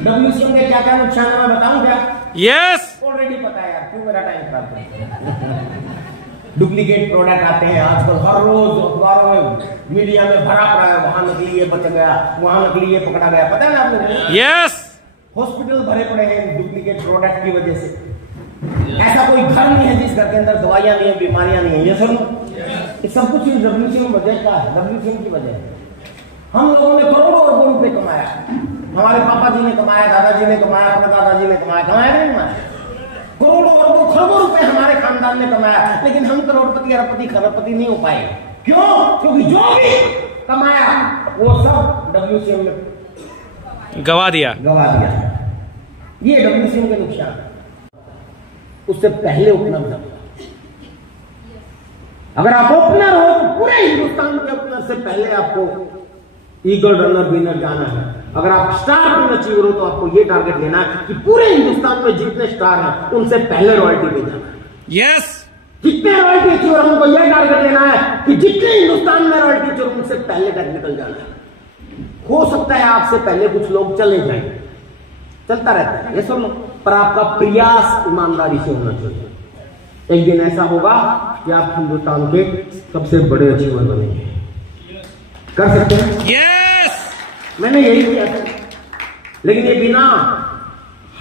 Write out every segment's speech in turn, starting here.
WCM के क्या क्या नुकसान है मैं बताऊं क्या? यस ऑलरेडी पता है यार, क्यों मेरा टाइम खराब करते? डुप्लीकेट प्रोडक्ट आते हैं आजकल, हर रोज अखबारों में मीडिया में भरा पड़ा है, वहां नकली ये बच गया, वहां नकली ये पकड़ा गया, पता है ना आपको? यस हॉस्पिटल भरे पड़े हैं डुप्लीकेट प्रोडक्ट की वजह से। ऐसा कोई घर नहीं है जिस घर के अंदर दवाइयां नहीं है, बीमारियां नहीं है। ये सुनो, ये सब कुछ WCM वजह का है, WCM की वजह है। हम लोगों ने करोड़ों अरबों रुपए कमाया, हमारे पापा जी ने कमाया, दादाजी ने कमाया, अपने दादाजी ने कमाया, कमाया नहीं कमाया? करोड़ों अरबों खरबों रुपए हमारे खानदान ने कमाया, लेकिन हम करोड़पति अरबपति खरबपति नहीं हो पाए। क्यों? क्योंकि जो भी कमाया वो सब WCM में गवा दिया। ये WCM के नुकसान। उससे पहले ओपनर था। अगर आप ओपनर हो तो पूरे हिंदुस्तान के ओपनर से पहले आपको ईगल रनर विनर जाना है। अगर आप स्टार पिन अचीवर हो तो आपको ये टारगेट लेना है कि पूरे हिंदुस्तान में जितने स्टार हैं उनसे पहले रॉयल्टी पे जाना है। यस जितने रॉयल्टी अचीवर हमको ये टारगेट लेना है कि जितने हिंदुस्तान में रॉयल्टी अचीवर उनसे पहले टेक्निकल जाना है। हो सकता है आपसे पहले कुछ लोग चले जाएं, चलता रहता है ये सुनो, पर आपका प्रयास ईमानदारी से होना चाहिए। एक दिन ऐसा होगा कि आप हिंदुस्तान के सबसे बड़े अचीवर बनेंगे। कर सकते हैं? यस मैंने यही किया था, लेकिन ये बिना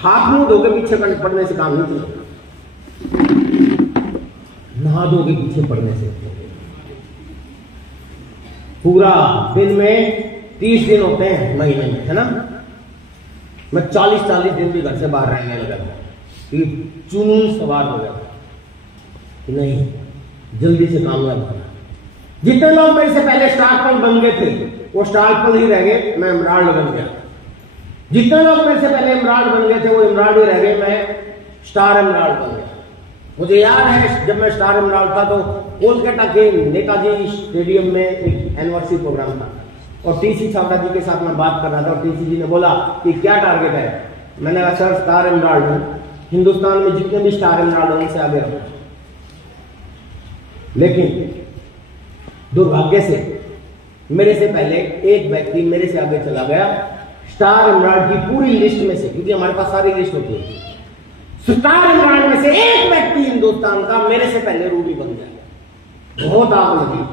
हाथ मुंह धो के पीछे पड़ने से काम नहीं चलेगा। नहा धो के पीछे पड़ने से पूरा दिन में 30 दिन होते हैं महीने में, है ना? मैं 40-40 दिन भी घर से बाहर रहने लगा था कि जुनून सवार हो गया कि नहीं, जल्दी से काम लगा। जितने लोग मेरे से पहले स्टार पल बन गए थे वो स्टार पल ही रह गए, मैं एमराल्ड बन गया। जितने लोग मेरे से पहले एमराल्ड बन गए थे वो एमराल्ड ही रह गए, मैं स्टार एमराल्ड बन गया। मुझे याद है जब मैं स्टार एमराल्ड था तो कोलकाता के नेताजी स्टेडियम में एक एनिवर्सरी प्रोग्राम था और TC छावड़ा जी के साथ मैं बात कर रहा था और TC जी ने बोला कि क्या टारगेट है? मैंने कहा सर स्टार एमराल्ड हूं, हिंदुस्तान में जितने भी स्टार एमराल्ड हैं उनसे आगे रहो। लेकिन दुर्भाग्य से मेरे से पहले एक व्यक्ति मेरे से आगे चला गया स्टार एमराल्ड की पूरी लिस्ट में से, क्योंकि हमारे पास सारी लिस्ट होती है। स्टार एमराल्ड में से एक व्यक्ति हिंदुस्तान का मेरे से पहले रूबी बन गया। बहुत आग लगी,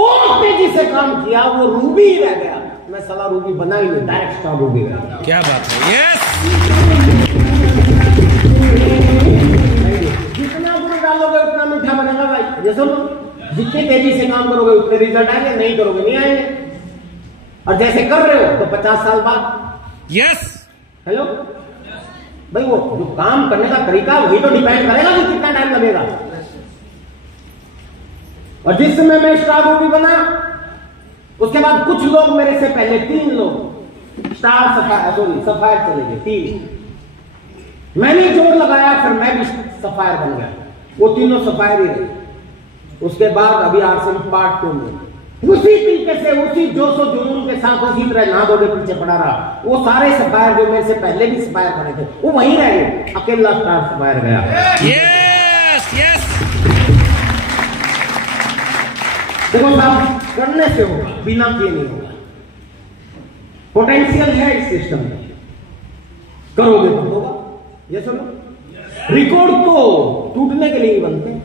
और तेजी से काम किया, वो रूबी ही रह गया। मैं साला रूबी बना ही नहीं, डायरेक्ट स्टार रूबी रह गया। क्या बात है? यस जितना गुड़ डालोगे उतना मीठा बनेगा भाई। ये सुनो, जितनी तेजी से काम करोगे उतने रिजल्ट आएंगे, नहीं करोगे नहीं आएंगे। और जैसे कर रहे हो तो 50 साल बाद। यस हेलो भाई, वो जो काम करने का तरीका वही तो डिपेंड करेगा कि कितना टाइम लगेगा। और जिस समय मैं स्टार रूबी बना उसके बाद कुछ लोग मेरे से पहले 3 लोग स्टार सफायर चले गए, 3। मैंने जोर लगाया, फिर मैं भी सफायर बन गया, वो तीनों सफायर ही रहे। उसके बाद अभी RCB पार्ट 2 में उसी तरीके से उसी जोश और जुनून के साथ उसी तरह ना दौड़े पीछे पड़ा रहा। वो सारे सफायर जो मेरे से पहले भी सफायर बने थे वो वहीं रह गए, अकेला स्टार सफायर गया। यस यस देखो साहब, करने से होगा, बिना किए नहीं होगा। पोटेंशियल है इस सिस्टम में, करोगे तो होगा। ये सुनो, रिकॉर्ड तो टूटने के लिए ही बनते हैं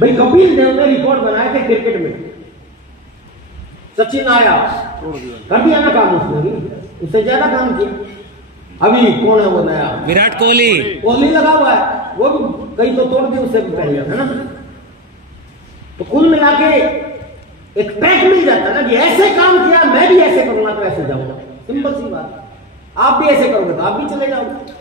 भाई। कपिल देव ने रिकॉर्ड बनाए थे क्रिकेट में, सचिन आया कर दिया ना काम उसने, उससे ज्यादा काम किया। अभी कौन है वो नया? विराट कोहली लगा हुआ है, वो भी कहीं तो तोड़ दिया उससे पहले, है ना? तो कुल मिला के एक ट्रैक मिल जाता ना कि ऐसे काम किया, मैं भी ऐसे करूंगा तो ऐसे जाऊंगा। सिंपल सी बात, आप भी ऐसे करोगे तो आप भी चले जाओगे।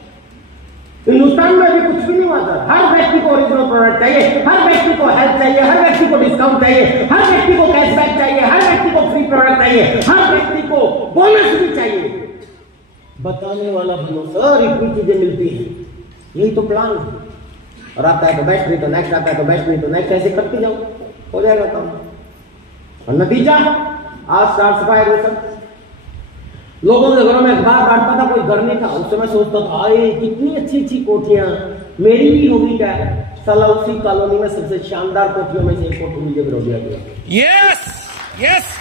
हिंदुस्तान में अभी कुछ भी नहीं हुआ था। हर व्यक्ति को ओरिजिनल प्रोडक्ट चाहिए, हर व्यक्ति को हेल्प चाहिए, हर व्यक्ति को डिस्काउंट चाहिए, हर व्यक्ति को कैशबैक चाहिए, हर व्यक्ति को फ्री प्रोडक्ट चाहिए, हर व्यक्ति को बोनस भी चाहिए। बताने वाला भरोसा, इतनी चीजें मिलती है, यही तो प्लान है। और आता है तो बेस्ट, नहीं तो नेक्स्ट, आता है तो बेस्ट, नहीं तो नेक्स्ट, ऐसे करते जाओ, हो जाएगा काम। और नतीजा आज स्टार सफायर हो सब लोगों के घरों में अखबार बांटता था, कोई घर नहीं था। उस समय सोचता था अरे कितनी अच्छी अच्छी कोठियां मेरी भी होगी क्या। साला उसी कॉलोनी में सबसे शानदार कोठियों में से एक कोठी मुझे विरोधिया गया। यस यस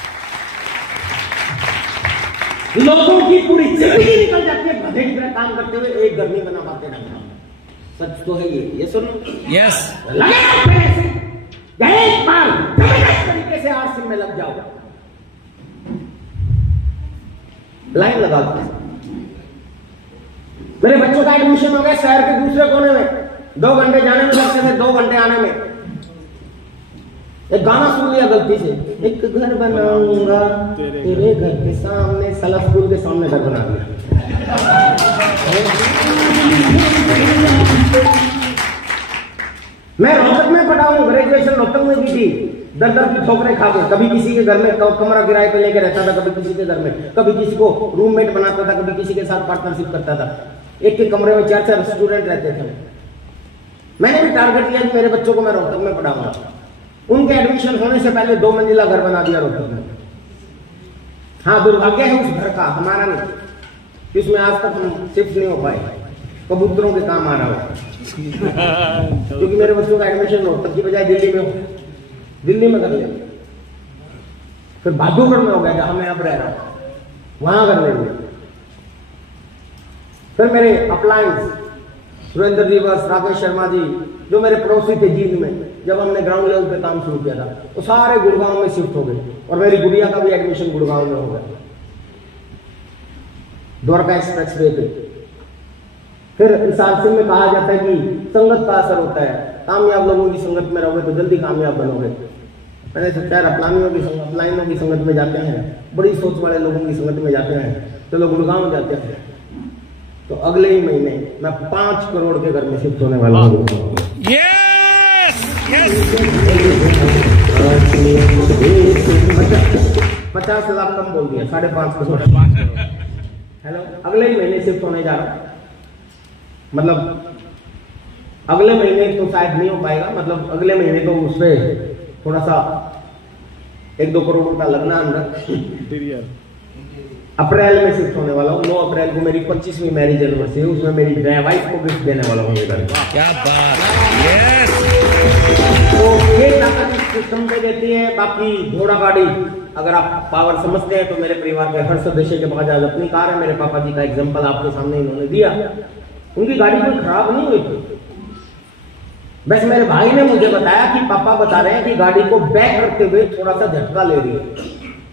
लोगों की पूरी जिंदगी निकल जाती है गधे की तरह काम करते हुए, एक घर नहीं बना पाते ढंग का। सच तो है ये सुन। यस। एक बार जबरदस्त तरीके से आरसी में लग जाओ, लाइन लगा दो। मेरे बच्चों का एडमिशन हो गया शहर के दूसरे कोने में, 2 घंटे जाने में लगते थे, 2 घंटे आने में। एक गाना सुन लिया गलती से, एक घर बनाऊंगा तेरे घर के सामने, साला स्कूल के सामने घर बना दिया। मैं रोहतक में पढ़ा हूँ, ग्रेजुएशन रोहतक में की थी, दर दर की ठोकरें खा गए। कभी किसी के घर में कमरा किराए पे लेके रहता था, कभी किसी के घर में, कभी किसी को रूममेट बनाता था, कभी किसी के साथ पार्टनरशिप करता था। एक के कमरे में 4-4 स्टूडेंट रहते थे। मैंने भी टारगेट किया कि मेरे बच्चों को मैं रोहतक में पढ़ाऊंगा। उनके एडमिशन होने से पहले 2 मंजिला घर बना दिया रोहतक में। हाँ, दुर्भाग्य है उस घर का, हमारा नहीं, इसमें आज तक हम शिफ्ट नहीं हो पाए। कबूतरों के काम आ रहा हो क्योंकि मेरे बच्चों का एडमिशन रोहतक की बजाय दिल्ली में हो, दिल्ली में कर ले, फिर बहादुरगढ़ में हो गया जहां मैं अब रह रहा हूं, वहां कर लेंगे। फिर मेरे अप्लायंस सुरेंद्र जी बस, राकेश शर्मा जी, जो मेरे पड़ोसी थे जींद में, जब हमने ग्राउंड लेवल पे काम शुरू किया था, वो सारे गुड़गांव में शिफ्ट हो गए और मेरी गुड़िया का भी एडमिशन गुड़गांव में हो गया, द्वारका एक्सप्रेस वे पे। फिर इस आरसी में कहा जाता है कि संगत का असर होता है, कामयाब लोगों की संगत में रहोगे तो जल्दी कामयाब बनोगे। मैंने सोचा अपलाइनों की संगत में जाते हैं, बड़ी सोच वाले लोगों की संगत में जाते हैं, चलो गुड़गांव जाते हैं। तो अगले ही महीने मैं 5 करोड़ के घर में शिफ्ट होने वाला हूँ। Yes yes. 50 लाख कम बोल दिया, 5.5 करोड़। हेलो, अगले ही महीने शिफ्ट होने जा रहा हूँ। मतलब अगले महीने तो शायद नहीं हो पाएगा, मतलब अगले महीने तो उस पर थोड़ा सा 1-2 करोड़ रुपया लगना अंदर। अप्रैल में शिफ्ट होने वाला हूँ। 9 अप्रैल को मेरी 25वीं मैरिज एनिवर्सरी है, उसमें मेरी वाइफ को गिफ्ट देने वाला हूँ। क्या बात, यस। तो ये ताकत सिस्टम पे देती है। बाकी घोड़ा गाड़ी अगर आप पावर समझते हैं तो मेरे परिवार के हर सदस्य के पास आज अपनी कार है। मेरे पापा जी का एग्जाम्पल आपके सामने इन्होंने दिया, उनकी गाड़ी कोई खराब नहीं हुई थी। बस मेरे भाई ने मुझे बताया कि पापा बता रहे हैं कि गाड़ी को बैक करते हुए थोड़ा सा झटका ले रही है,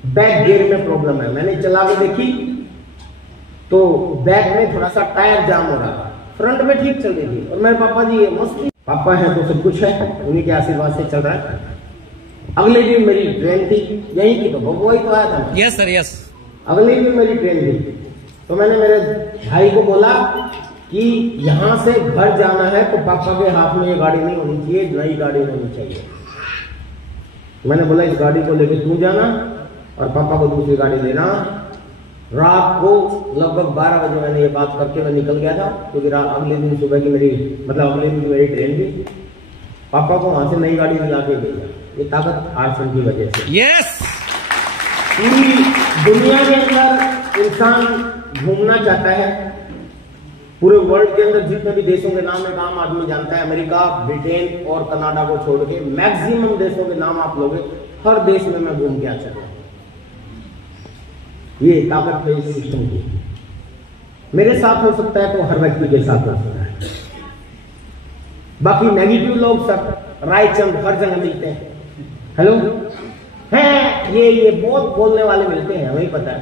बैक गियर में प्रॉब्लम है। मैंने चला के देखी तो बैक में थोड़ा सा टायर जाम हो रहा था, फ्रंट में ठीक चल रही थी। और मेरे पापा जी मस्त, पापा है तो सब कुछ है, उन्हीं के आशीर्वाद से चल रहा है। अगले दिन मेरी ट्रेन थी यहीं की, तो भगवाई तो आया था। Yes sir, yes. अगले दिन मेरी ट्रेन थी, तो मैंने मेरे भाई को बोला कि यहां से घर जाना है तो पापा के हाथ में ये गाड़ी नहीं होनी चाहिए, नई गाड़ी होनी चाहिए। मैंने बोला इस गाड़ी को लेके तू जाना और पापा को दूसरी गाड़ी लेना। रात को लगभग 12 बजे मैंने ये बात करके मैं निकल गया था, क्योंकि अगले दिन सुबह की अगले दिन मेरी ट्रेन थी। पापा को वहां से नई गाड़ी दिला के भेजा। ये ताकत आरसन की वजह से। यस। पूरी दुनिया के अंदर इंसान घूमना चाहता है। पूरे वर्ल्ड के अंदर जितने भी देशों के नाम एक आम आदमी जानता है, अमेरिका, ब्रिटेन और कनाडा को छोड़ के मैक्सिमम देशों के नाम आप लोगे, हर देश में मैं घूम के आ चुका हूं। ये ताकत है इस सिस्टम की। मेरे साथ हो सकता है तो हर व्यक्ति के साथ हो सकता है। बाकी नेगेटिव लोग सब रायचंद हर जगह मिलते हैं। हेलो है, ये बहुत बोलने वाले मिलते हैं, हमें पता है।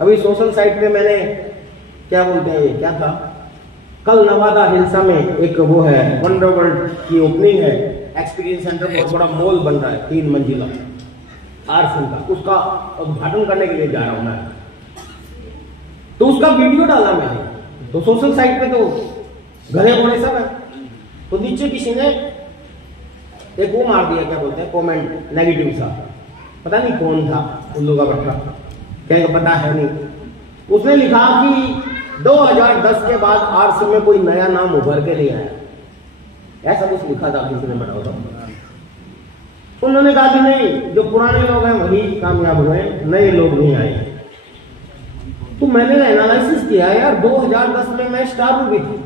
अभी सोशल साइट पे मैंने क्या बोलते हैं, क्या था, कल नवादा हिल्सा में एक वो है वंडर वर्ल्ड की ओपनिंग है, एक्सपीरियंस सेंटर बहुत बड़ा मॉल बन रहा है 3 मंजिला आरसन का, उसका उद्घाटन करने के लिए जा रहा हूं मैं। तो उसका वीडियो डाला मैंने, तो सोशल साइट पे तो घरे घोड़े सब है, तो नीचे किसी ने एक वो मार दिया, क्या बोलते हैं, कमेंट नेगेटिव सा, पता नहीं कौन था, उल्लू का बट्टा, क्या पता है नहीं। उसने लिखा कि 2010 के बाद आरसी में कोई नया नाम उभर के नहीं आया, ऐसा कुछ लिखा था किसी ने बनाया था। उन्होंने कहा कि नहीं, जो पुराने लोग हैं वही कामयाब हुए, नए लोग नहीं आए। तो मैंने एनालिसिस किया यार, 2010 में मैं स्टार मूवी थी,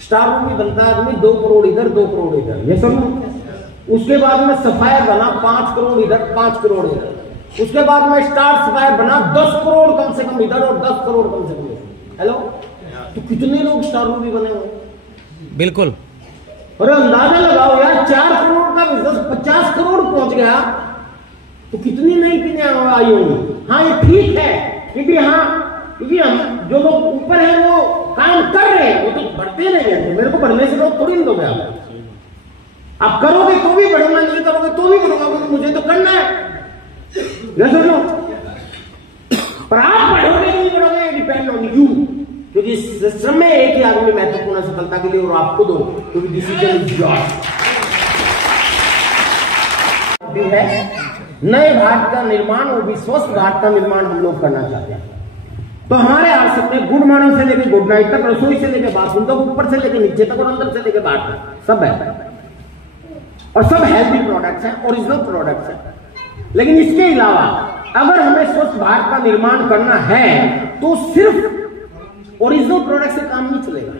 स्टार मूवी बनता है आदमी 2 करोड़ इधर 2 करोड़ इधर, ये सब। उसके बाद में सफाया बना 5 करोड़ इधर 5 करोड़ इधर, उसके बाद में स्टार स्क्वायर बना 10 करोड़ कम से कम इधर और 10 करोड़ कम से कम इधर। हेलो, तो कितने लोग स्टार मूवी बने हुए? बिल्कुल। और अंदाजा लगाओ यार, 4 करोड़ का बिजनेस 50 करोड़ पहुंच गया तो कितनी नई पीढ़ियां आई होंगी। हाँ ये ठीक है, क्योंकि हम जो लोग ऊपर हैं वो काम कर रहे हैं, वो तो बढ़ते नहीं हैं। मेरे को बढ़ने से लोग थोड़ी नहीं दोगे आप करोगे तो भी बढ़ूंगा, नहीं करोगे तो भी बढ़ूंगा, क्योंकि मुझे तो करना है। सुनो, पर आप बढ़ोगे नहीं बढ़ोगे डिपेंड ऑन यू, क्योंकि सिस्टम में एक ही आदमी महत्वपूर्ण सफलता के लिए और आपको दो, क्योंकि डिसीजन इज योर्स। है नए भारत का निर्माण, वो भी स्वस्थ भारत का निर्माण हम लोग करना चाहते हैं। तो हमारे आश्रम में गुड मॉर्निंग से लेकर गुड नाइट तक, रसोई से लेकर बाथरूम तक, ऊपर से लेकर नीचे तक और अंदर से लेकर बाहर तक सब है, और सब हेल्थी प्रोडक्ट्स हैं, ओरिजिनल प्रोडक्ट्स हैं। लेकिन इसके अलावा अगर हमें स्वच्छ भारत का निर्माण करना है तो सिर्फ ओरिजिनल प्रोडक्ट से काम नहीं चलेगा।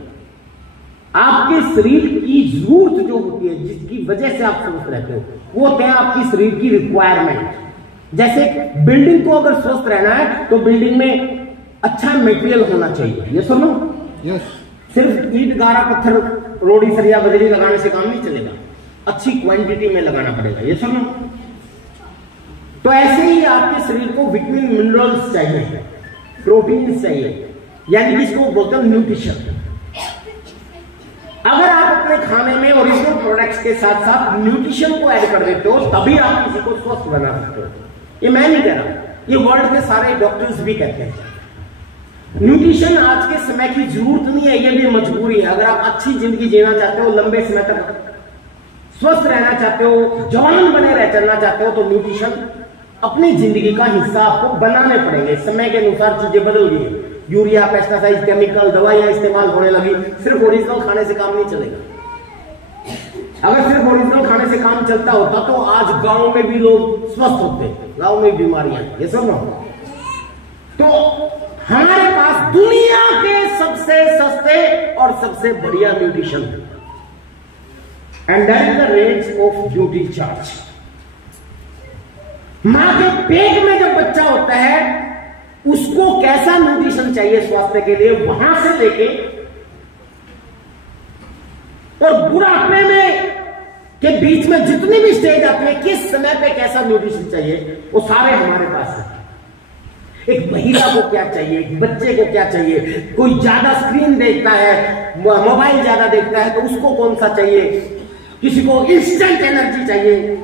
आपके शरीर की जरूरत जो होती है, जिसकी वजह से आप स्वस्थ रहते हो, वो होते हैं आपकी शरीर की रिक्वायरमेंट। जैसे बिल्डिंग को अगर स्वस्थ रहना है तो बिल्डिंग में अच्छा मटेरियल होना चाहिए, ये सुनो। सिर्फ ईंट गारा पत्थर रोड़ी सरिया बजरी लगाने से काम नहीं चलेगा, अच्छी क्वांटिटी में लगाना पड़ेगा, ये सुनो। तो ऐसे ही आपके शरीर को विटामिन मिनरल्स चाहिए, प्रोटीन चाहिए, यानी कि इसको बोलते हैं न्यूट्रिशन। अगर आप अपने खाने में ओरिजिनल प्रोडक्ट्स के साथ साथ न्यूट्रिशन को ऐड कर देते हो, तभी आप किसी को स्वस्थ बना सकते हो। ये मैं नहीं कह रहा, ये वर्ल्ड के सारे डॉक्टर्स भी कहते हैं। न्यूट्रिशन आज के समय की जरूरत नहीं है, ये भी मजबूरी है। अगर आप अच्छी जिंदगी जीना चाहते हो, लंबे समय तक स्वस्थ रहना चाहते हो, जवान बने रह चलना चाहते हो, तो न्यूट्रिशन अपनी जिंदगी का हिस्सा आपको बनाने पड़ेंगे। समय के अनुसार चीजें बदल गई, यूरिया, पेस्टिसाइड, केमिकल, दवाइयां इस्तेमाल होने लगी। सिर्फ ओरिजिनल खाने से काम नहीं चलेगा। अगर सिर्फ ओरिजिनल खाने से काम चलता होता तो आज गांव में भी लोग स्वस्थ होते, गांव में बीमारियां, ये सब ना। तो हमारे पास दुनिया के सबसे सस्ते और सबसे बढ़िया न्यूट्रिशन है, and that is the rate of duty charge. मां के पेट में जब बच्चा होता है, उसको कैसा न्यूट्रिशन चाहिए स्वास्थ्य के लिए, वहां से लेके और बुढ़ापे में के बीच में जितनी भी स्टेज आती है, किस समय पे कैसा न्यूट्रिशन चाहिए, वो सारे हमारे पास है। एक महिला को क्या चाहिए, एक बच्चे को क्या चाहिए, कोई ज्यादा स्क्रीन देखता है, मोबाइल ज्यादा देखता है तो उसको कौन सा चाहिए, किसी को इंस्टेंट एनर्जी चाहिए,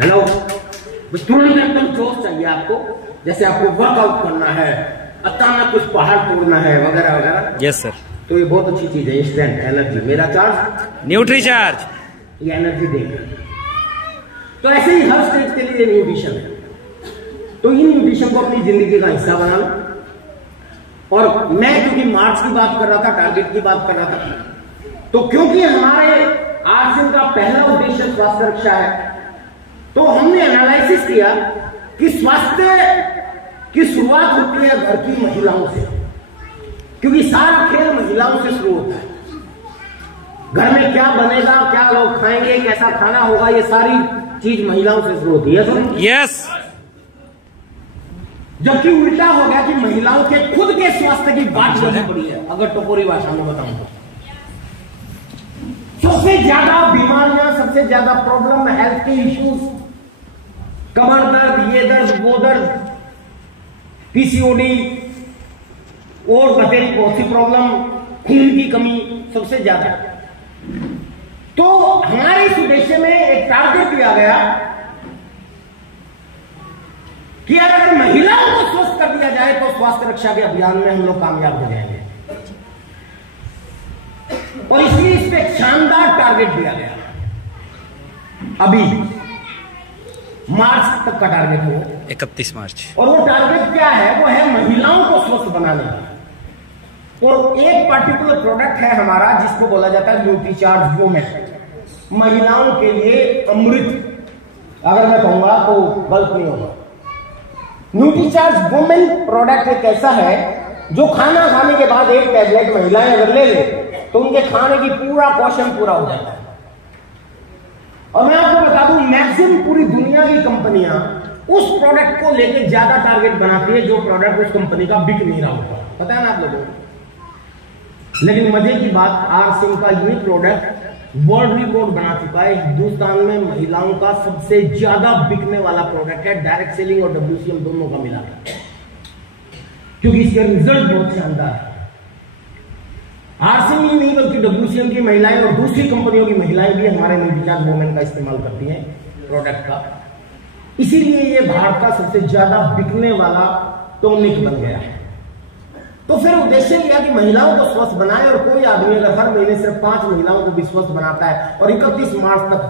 हेलो, तुरंत एकदम जोश चाहिए आपको, जैसे आपको वर्कआउट करना है, अचानक कुछ पहाड़ तोड़ना है वगैरह वगैरह। Yes sir. तो ये बहुत अच्छी चीज है, इंस्टेंट एनर्जी। मेरा चार्ज न्यूट्री चार्ज, ये एनर्जी देगा। तो ऐसे ही हर स्टेज के लिए न्यूट्रिशन है। तो इन न्यूट्रिशन को अपनी जिंदगी का हिस्सा बना लो। और मैं क्योंकि मार्क्स की बात कर रहा था, टारगेट की बात कर रहा था, तो क्योंकि हमारे आश्रम का पहला उद्देश्य स्वास्थ्य रक्षा है, तो हमने एनालिसिस किया कि स्वास्थ्य की शुरुआत होती है घर की महिलाओं से, क्योंकि सारा खेल महिलाओं से शुरू होता है। घर में क्या बनेगा, क्या लोग खाएंगे, कैसा खाना होगा, ये सारी चीज महिलाओं से शुरू होती है। यस। जबकि उल्टा हो गया कि महिलाओं के खुद के स्वास्थ्य की बात करनी पड़ी है। अगर टपोरी भाषा में बताऊं तो सबसे ज्यादा बीमारियां, सबसे ज्यादा प्रॉब्लम, हेल्थ के इश्यूज, कमर दर्द, ये दर्द, वो दर्द, पीसीओडी और बतेरी बहुत सी प्रॉब्लम, खून की कमी सबसे ज्यादा। तो हमारे इस उद्देश्य में एक टारगेट दिया गया कि अगर महिलाओं को स्वस्थ कर दिया जाए तो स्वास्थ्य रक्षा के अभियान में हम लोग कामयाब हो जाएंगे। और इसलिए इस पे शानदार टारगेट दिया गया। अभी मार्च तक का टारगेट हो, 31 मार्च। और वो टारगेट क्या है, वो है महिलाओं को स्वस्थ बनाने का। और एक पर्टिकुलर प्रोडक्ट है हमारा जिसको बोला जाता है न्यूट्रीचार्ज वुमेन, महिलाओं के लिए अमृत। अगर मैं कहूंगा तो गलत नहीं होगा। न्यूट्रीचार्ज वुमेन प्रोडक्ट एक ऐसा है जो खाना खाने के बाद एक टैबलेट महिलाएं अगर ले ले तो उनके खाने की पूरा पोषण पूरा हो जाता है। और मैं आपको बता दूं, मैक्सिमम पूरी दुनिया की कंपनियां उस प्रोडक्ट को लेके ज्यादा टारगेट बनाती है जो प्रोडक्ट उस कंपनी का बिक नहीं रहा होता, पता है ना आप लोगों को। लेकिन मजे की बात, आरसिम का ये प्रोडक्ट वर्ल्ड रिकॉर्ड बना चुका है। हिंदुस्तान में महिलाओं का सबसे ज्यादा बिकने वाला प्रोडक्ट है, डायरेक्ट सेलिंग और WCM दोनों का मिला, क्योंकि इसके रिजल्ट बहुत शानदार है। आरसिम ही नहीं बल्कि WCM की महिलाएं और दूसरी कंपनियों की महिलाएं भी हमारे न्यूट्रीचार्ज वुमेन का इस्तेमाल करती हैं प्रोडक्ट का। इसीलिए ये भारत का सबसे ज्यादा बिकने वाला टॉनिक बन गया है। तो फिर उद्देश्य लिया कि महिलाओं को स्वस्थ बनाए, और कोई आदमी अगर हर महीने सिर्फ 5 महिलाओं को भी स्वस्थ बनाता है और 31 मार्च तक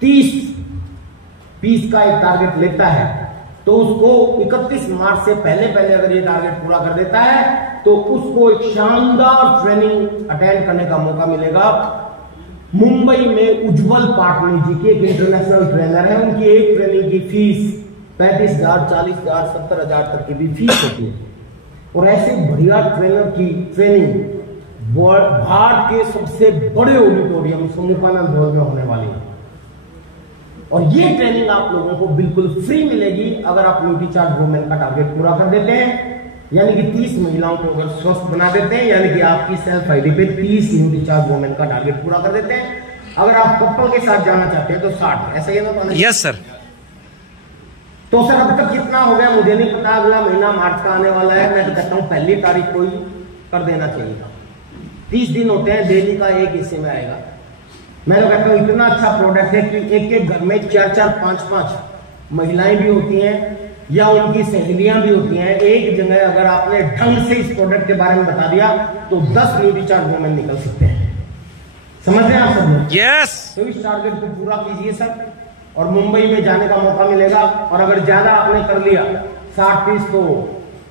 30 पीस का एक टारगेट लेता है, तो उसको 31 मार्च से पहले अगर ये टारगेट पूरा कर देता है तो उसको एक शानदार ट्रेनिंग अटेंड करने का मौका मिलेगा। मुंबई में उज्जवल पाटनी जी की एक इंटरनेशनल ट्रेनर है, उनकी एक ट्रेनिंग की फीस 35,000, 40,000, 70,000 तक की भी फीस होती है। और ऐसे बढ़िया ट्रेनर की ट्रेनिंग भारत के सबसे बड़े ऑडिटोरियम सम्मुखानंद हॉल में होने वाली है, और ये ट्रेनिंग आप लोगों को बिल्कुल फ्री मिलेगी अगर आप न्यूट्रीचार्ज वुमेन का टारगेट पूरा कर देते हैं, यानी कि 30 महिलाओं को अगर स्वस्थ बना देते हैं, यानी कि आपकी सेल्फ आईडी पे 30 न्यूट्रीचार्ज वुमेन का टारगेट पूरा कर देते हैं। अगर आप कपल के साथ जाना चाहते हैं तो 60, ऐसा ही है ना? Yes sir. तो सर अब तक कितना हो गया मुझे नहीं पता, अगला महीना मार्च का आने वाला है, मैं तो कहता हूं 1 तारीख को ही कर देना चाहिए। 30 दिन होते हैं, डेली का एक हिस्से में आएगा। मैं तो कहता हूं इतना अच्छा प्रोडक्ट है कि एक घर में 4-4, 5-5 महिलाएं भी होती हैं या उनकी सहेलियां भी होती हैं। एक जगह अगर आपने ढंग से इस प्रोडक्ट के बारे में बता दिया तो 10 न्यूट्रीचार्ज वुमेन निकल सकते हैं। समझ रहे हैं आप सब? यस। तो इस टारगेट को पूरा कीजिए सर, और मुंबई में जाने का मौका मिलेगा। और अगर ज्यादा आपने कर लिया 60 पीस तो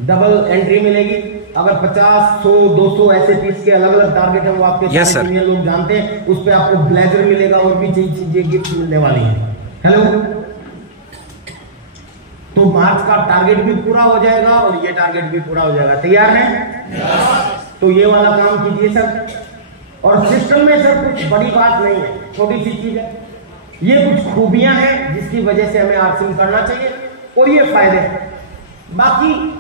डबल एंट्री मिलेगी। अगर 50, 100, 200 ऐसे पीस के अलग अलग टारगेट है वो आपके लोग जानते हैं, उस पर आपको ब्लेजर मिलेगा और भी चीजें गिफ्ट मिलने वाली है। हेलो, तो मार्च का टारगेट भी पूरा हो जाएगा और ये टारगेट भी पूरा हो जाएगा। तैयार हैं? तो ये वाला काम कीजिए सर। और सिस्टम में सर कुछ बड़ी बात नहीं है, छोटी सी चीज है। ये कुछ खूबियां हैं जिसकी वजह से हमें आरसिम करना चाहिए, और ये फायदे हैं। बाकी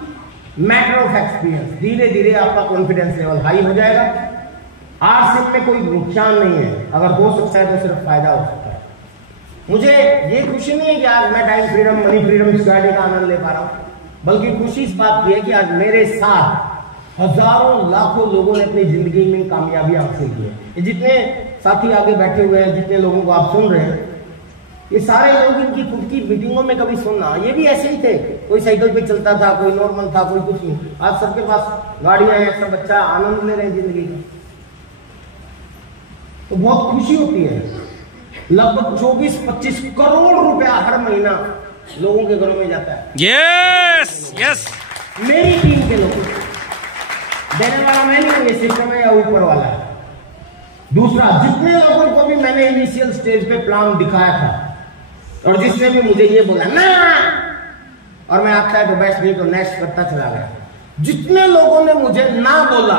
मैटर ऑफ एक्सपीरियंस, धीरे धीरे आपका कॉन्फिडेंस लेवल हाई हो जाएगा। आरसिम में कोई नुकसान नहीं है, अगर हो सकता है तो सिर्फ फायदा हो सकता है। मुझे ये खुशी नहीं है कि आज मैं time freedom, money freedom security का आनंद ले पा रहा हूं, बल्कि खुशी इस बात की है कि आज मेरे साथ हजारों लाखों लोगों ने अपनी जिंदगी में कामयाबी हासिल की है। ये जितने साथी आगे बैठे हुए हैं, जितने लोगों को आप सुन रहे हैं, ये सारे लोग इनकी खुद की मीटिंगों में कभी सुनना, ये भी ऐसे ही थे। कोई साइकिल पे चलता था, कोई नॉर्मल था, कोई कुछ नहीं। आज सबके पास गाड़ियां हैं, सब अच्छा आनंद ले रहे हैं जिंदगी का। तो बहुत खुशी होती है। लगभग 24-25 करोड़ रुपया हर महीना लोगों के घरों में जाता है। Yes yes. मेरी टीम के लोग, देने वाला मैं नहीं हूं, ये सिस्टम है या ऊपर वाला है। दूसरा, जितने लोगों को भी मैंने इनिशियल स्टेज पे प्लान दिखाया था और जिसने भी मुझे ये बोला ना, और मैं आता है तो बेस्ट नहीं तो नेक्स्ट करता चला गया, जितने लोगों ने मुझे ना बोला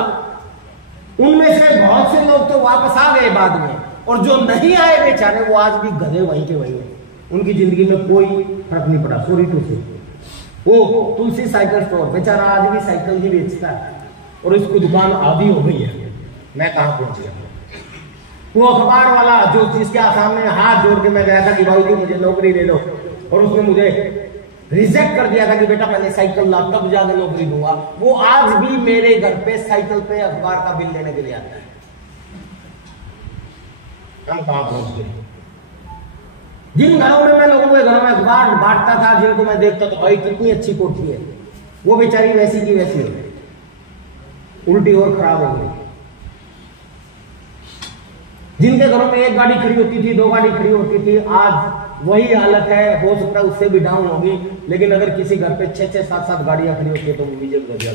उनमें से बहुत से लोग तो वापस आ गए बाद में, और जो नहीं आए बेचारे वो आज भी गधे वहीं के वहीं हैं। उनकी जिंदगी में कोई फर्क नहीं पड़ा। सॉरी टू से, वो तुलसी साइकिल स्टोर बेचारा आज भी साइकिल ही बेचता है और इसकी दुकान आधी हो गई है। मैं कहां पहुंच गया? वो अखबार वाला जो जिसके सामने हाथ जोड़ के मैं गया था कि भाई जी मुझे नौकरी दे दो, और उसने मुझे रिजेक्ट कर दिया था कि बेटा पहले साइकिल ला तब जाकर नौकरी दूंगा, वो आज भी मेरे घर पे साइकिल पे अखबार का बिल लेने के लिए आता है। हम कहां पहुंच गए? जिन घरों में मैं लोगों के घरों में अखबार बांटता था, जिनको मैं देखता था भाई कितनी अच्छी कोठी है, वो बेचारी वैसी की वैसी है, उल्टी और खराब हो गई। जिनके घरों में एक गाड़ी खड़ी होती थी, 2 गाड़ी खड़ी होती थी, आज वही हालत है। हो सकता है उससे भी डाउन होगी, लेकिन अगर किसी घर पे 6-6, 7-7 गाड़ियां खड़ी होती है तो वो विजय कर दिया।